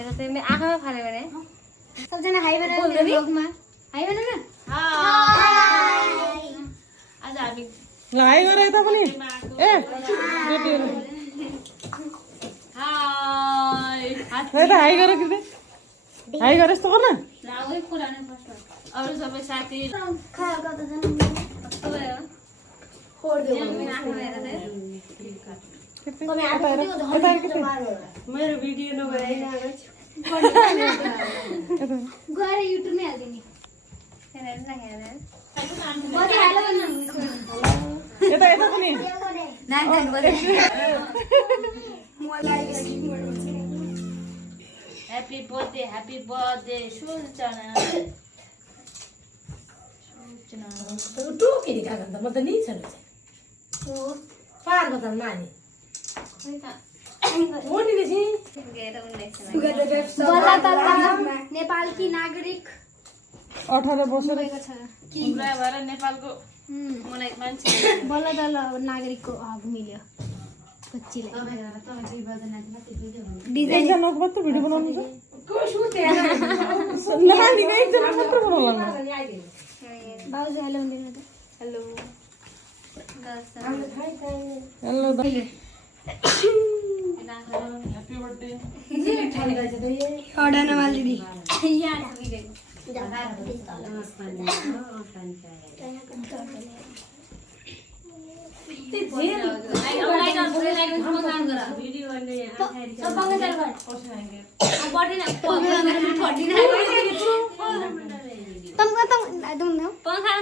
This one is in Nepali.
मेरो चाहिँ मेरो आँखामा फाल्यो भने सबजना हाई बनाउनु मेरो ब्लगमा हाई बनाउनु आज हामी हाई गरे त पनि ए हाई गर कि हाई गरे यस्तो गर्न अरू सबै साथी मेरो भिडियो नगराइन गएर युट्युबमै हाल्दिने यता यता पनि ह्याप्पी बर्थडे सुलचना टोकेरी खाएको त म त नि छैन पार्को त माने नेपालकी नागरिक 18 वर्ष भएर नेपालको मान्छे बल्ल तल्ल नागरिकको हक मिल्यो एकजना मात्र भिडियो बनाउनु छ नानीको एकजना मात्र बनाउनु बाबुजी हेलो हुँदैन त हेलो हेलो ह्याप्पी बर्थडे अडा नमाल दिदी पंखा